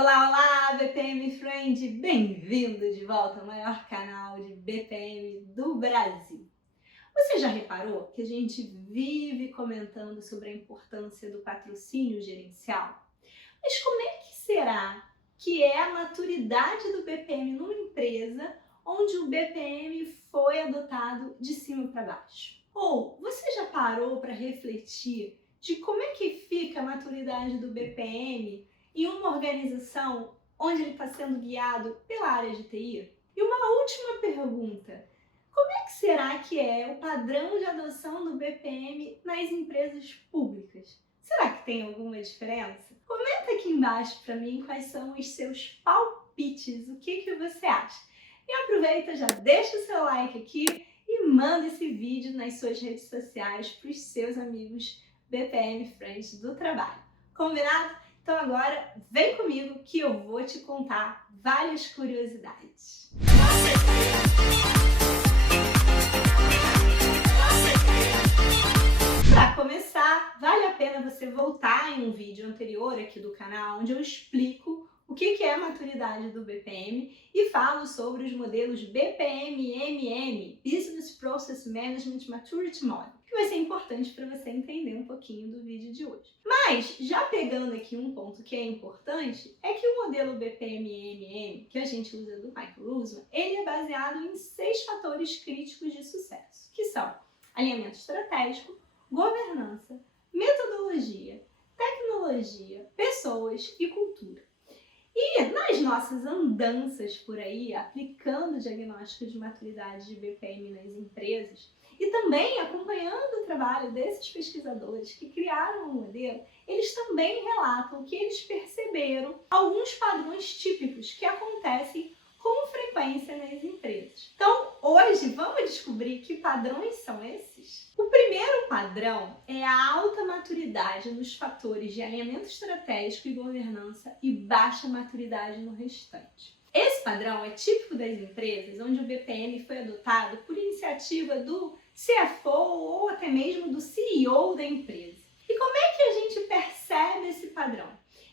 Olá, olá, BPM Friend! Bem-vindo de volta ao maior canal de BPM do Brasil. Você já reparou que a gente vive comentando sobre a importância do patrocínio gerencial? Mas como é que será que é a maturidade do BPM numa empresa onde o BPM foi adotado de cima para baixo? Ou você já parou para refletir de como é que fica a maturidade do BPM em uma organização onde ele está sendo guiado pela área de TI? E uma última pergunta: como é que será que é o padrão de adoção do BPM nas empresas públicas? Será que tem alguma diferença? Comenta aqui embaixo para mim quais são os seus palpites, o que você acha. E aproveita, já deixa o seu like aqui e manda esse vídeo nas suas redes sociais para os seus amigos BPM Friends do trabalho. Combinado? Então agora vem comigo que eu vou te contar várias curiosidades. Para começar, vale a pena você voltar em um vídeo anterior aqui do canal, onde eu explico o que é a maturidade do BPM e falo sobre os modelos BPM-MM, Business Process Management Maturity Model, que vai ser importante para você entender um pouquinho do vídeo de hoje. Mas, já pegando aqui um ponto que é importante, é que o modelo BPM-MM, que a gente usa do Michael Luzman, ele é baseado em 6 fatores críticos de sucesso, que são alinhamento estratégico, governança, metodologia, tecnologia, pessoas e cultura. E nas nossas andanças por aí, aplicando o diagnóstico de maturidade de BPM nas empresas e também acompanhando o trabalho desses pesquisadores que criaram o modelo, eles também relatam que eles perceberam alguns padrões típicos que acontecem com frequência nas empresas. Então, hoje vamos descobrir que padrões são esses? O primeiro padrão é a alta maturidade nos fatores de alinhamento estratégico e governança e baixa maturidade no restante. Esse padrão é típico das empresas onde o BPM foi adotado por iniciativa do CFO ou até mesmo do CEO da empresa. E como é que a gente percebe esse padrão?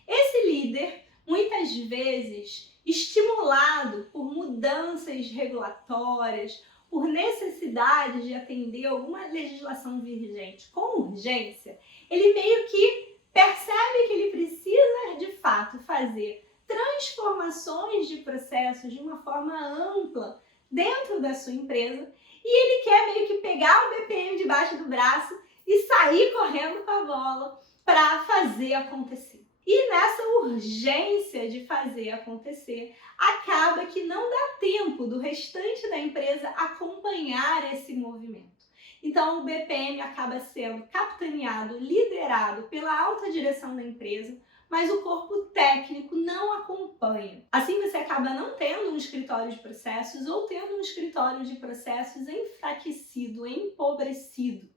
Esse líder, muitas vezes, estimulado por mudanças regulatórias, por necessidade de atender alguma legislação vigente com urgência, ele meio que percebe que ele precisa, de fato, fazer transformações de processos de uma forma ampla dentro da sua empresa e ele quer meio que pegar o BPM debaixo do braço e sair correndo com a bola para fazer acontecer. E nessa urgência de fazer acontecer, acaba que não dá tempo do restante da empresa acompanhar esse movimento. Então, o BPM acaba sendo capitaneado, liderado pela alta direção da empresa, mas o corpo técnico não acompanha. Assim, você acaba não tendo um escritório de processos ou tendo um escritório de processos enfraquecido, empobrecido.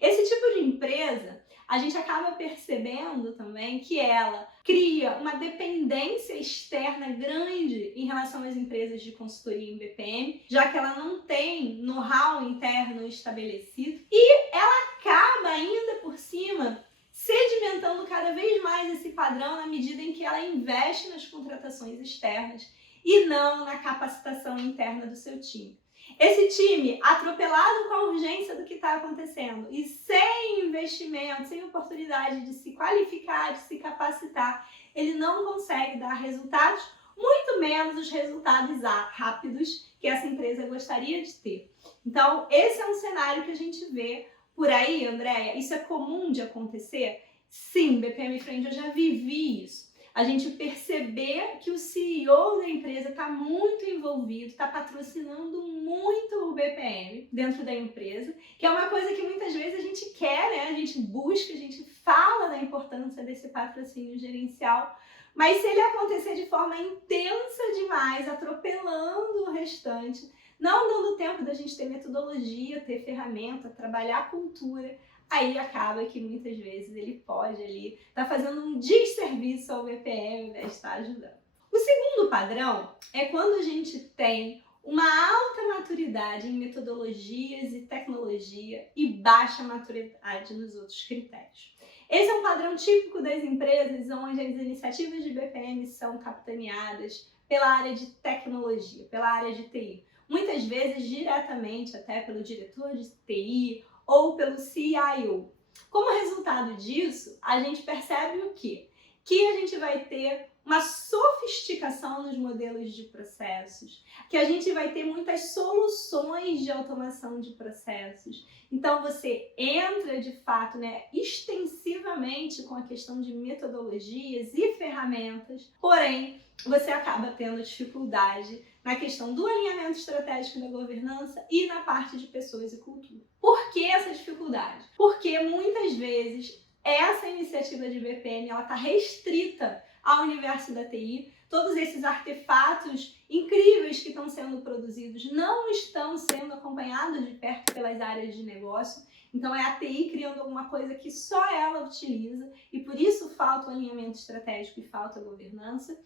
Esse tipo de empresa, a gente acaba percebendo também que ela cria uma dependência externa grande em relação às empresas de consultoria em BPM, já que ela não tem know-how interno estabelecido e ela acaba ainda por cima sedimentando cada vez mais esse padrão na medida em que ela investe nas contratações externas e não na capacitação interna do seu time. Esse time, atropelado com a urgência do que está acontecendo e sem investimento, sem oportunidade de se qualificar, de se capacitar, ele não consegue dar resultados, muito menos os resultados rápidos que essa empresa gostaria de ter. Então, esse é um cenário que a gente vê por aí, Andréia. Isso é comum de acontecer? Sim, BPM Friend, eu já vivi isso. A gente perceber que o CEO da empresa está muito envolvido, está patrocinando muito o BPM dentro da empresa, que é uma coisa que muitas vezes a gente quer, né? A gente busca, a gente fala da importância desse patrocínio gerencial, mas se ele acontecer de forma intensa demais, atropelando o restante, não dando tempo da gente ter metodologia, ter ferramenta, trabalhar a cultura, aí acaba que muitas vezes ele pode ali estar fazendo um desserviço ao BPM ao invés de estar ajudando. O segundo padrão é quando a gente tem uma alta maturidade em metodologias e tecnologia e baixa maturidade nos outros critérios. Esse é um padrão típico das empresas onde as iniciativas de BPM são capitaneadas pela área de tecnologia, pela área de TI. Muitas vezes diretamente até pelo diretor de TI ou pelo CIO. Como resultado disso, a gente percebe o quê? Que a gente vai ter uma sofisticação nos modelos de processos, que a gente vai ter muitas soluções de automação de processos. Então você entra de fato, extensivamente com a questão de metodologias e ferramentas, porém você acaba tendo dificuldade na questão do alinhamento estratégico da governança e na parte de pessoas e cultura. Por que essa dificuldade? Porque muitas vezes essa iniciativa de BPM está restrita ao universo da TI. Todos esses artefatos incríveis que estão sendo produzidos não estão sendo acompanhados de perto pelas áreas de negócio. Então é a TI criando alguma coisa que só ela utiliza e por isso falta o alinhamento estratégico e falta a governança.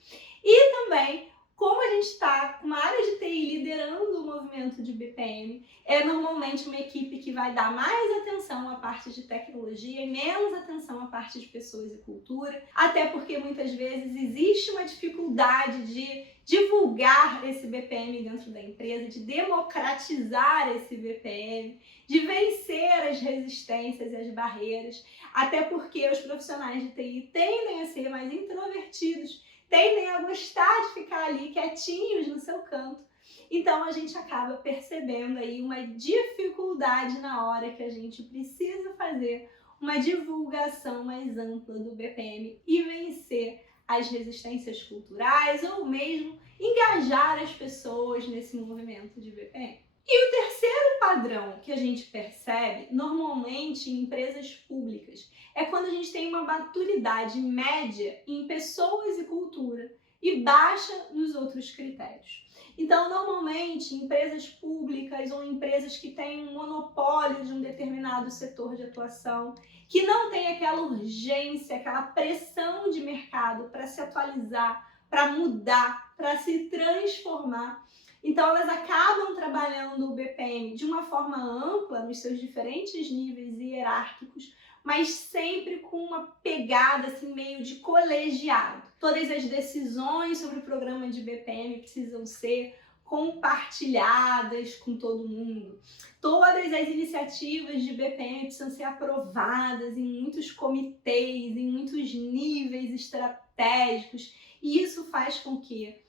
E também, como a gente está com uma área de TI liderando o movimento de BPM, é normalmente uma equipe que vai dar mais atenção à parte de tecnologia e menos atenção à parte de pessoas e cultura, até porque muitas vezes existe uma dificuldade de divulgar esse BPM dentro da empresa, de democratizar esse BPM, de vencer as resistências e as barreiras, até porque os profissionais de TI tendem a ser mais introvertidos, tendem a gostar de ficar ali quietinhos no seu canto. Então a gente acaba percebendo aí uma dificuldade na hora que a gente precisa fazer uma divulgação mais ampla do BPM e vencer as resistências culturais ou mesmo engajar as pessoas nesse movimento de BPM. E o terceiro padrão que a gente percebe, normalmente em empresas públicas, é quando a gente tem uma maturidade média em pessoas e cultura e baixa nos outros critérios. Então, normalmente, empresas públicas ou empresas que têm um monopólio de um determinado setor de atuação, que não tem aquela urgência, aquela pressão de mercado para se atualizar, para mudar, para se transformar. Então, elas acabam trabalhando o BPM de uma forma ampla, nos seus diferentes níveis hierárquicos, mas sempre com uma pegada assim, meio de colegiado. Todas as decisões sobre o programa de BPM precisam ser compartilhadas com todo mundo. Todas as iniciativas de BPM precisam ser aprovadas em muitos comitês, em muitos níveis estratégicos, e isso faz com que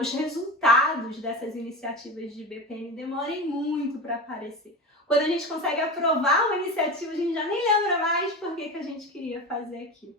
os resultados dessas iniciativas de BPM demorem muito para aparecer. Quando a gente consegue aprovar uma iniciativa, a gente já nem lembra mais por que a gente queria fazer aquilo.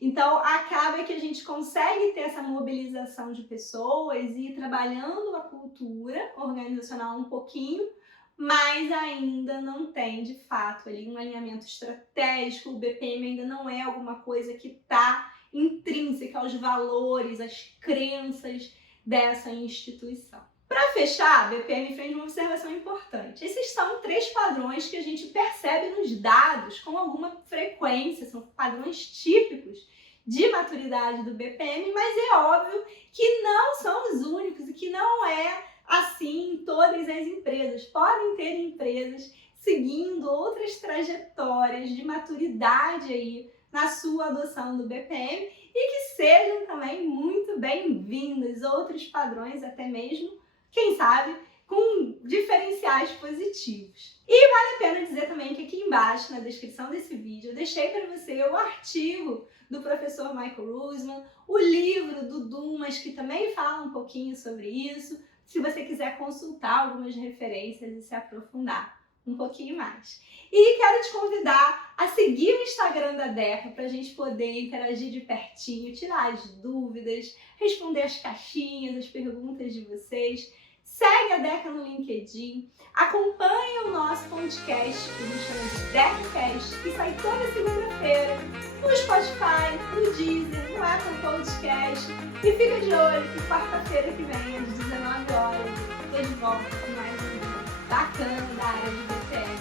Então, acaba que a gente consegue ter essa mobilização de pessoas e ir trabalhando a cultura organizacional um pouquinho, mas ainda não tem, de fato, ali um alinhamento estratégico. O BPM ainda não é alguma coisa que está intrínseca aos valores, às crenças dessa instituição. Para fechar, a BPM fez uma observação importante. Esses são 3 padrões que a gente percebe nos dados com alguma frequência, são padrões típicos de maturidade do BPM, mas é óbvio que não são os únicos e que não é assim em todas as empresas. Podem ter empresas seguindo outras trajetórias de maturidade aí na sua adoção do BPM e que sejam também muito bem-vindos outros padrões, até mesmo, quem sabe, com diferenciais positivos. E vale a pena dizer também que aqui embaixo, na descrição desse vídeo, eu deixei para você o artigo do professor Michael Rusman, o livro do Dumas, que também fala um pouquinho sobre isso, se você quiser consultar algumas referências e se aprofundar um pouquinho mais. E quero te convidar a seguir o Instagram da Deca para a gente poder interagir de pertinho, tirar as dúvidas, responder as caixinhas, as perguntas de vocês. Segue a Deca no LinkedIn, acompanhe o nosso podcast, que a gente chama de DecaCast, que sai toda segunda-feira no Spotify, no Deezer, no Apple Podcast. E fica de olho que quarta-feira que vem, às 19 horas, eu estou de volta com mais um vídeo bacana da área de BPM.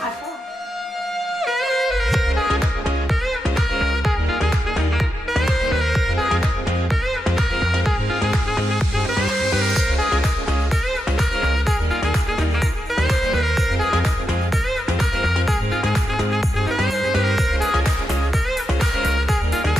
Até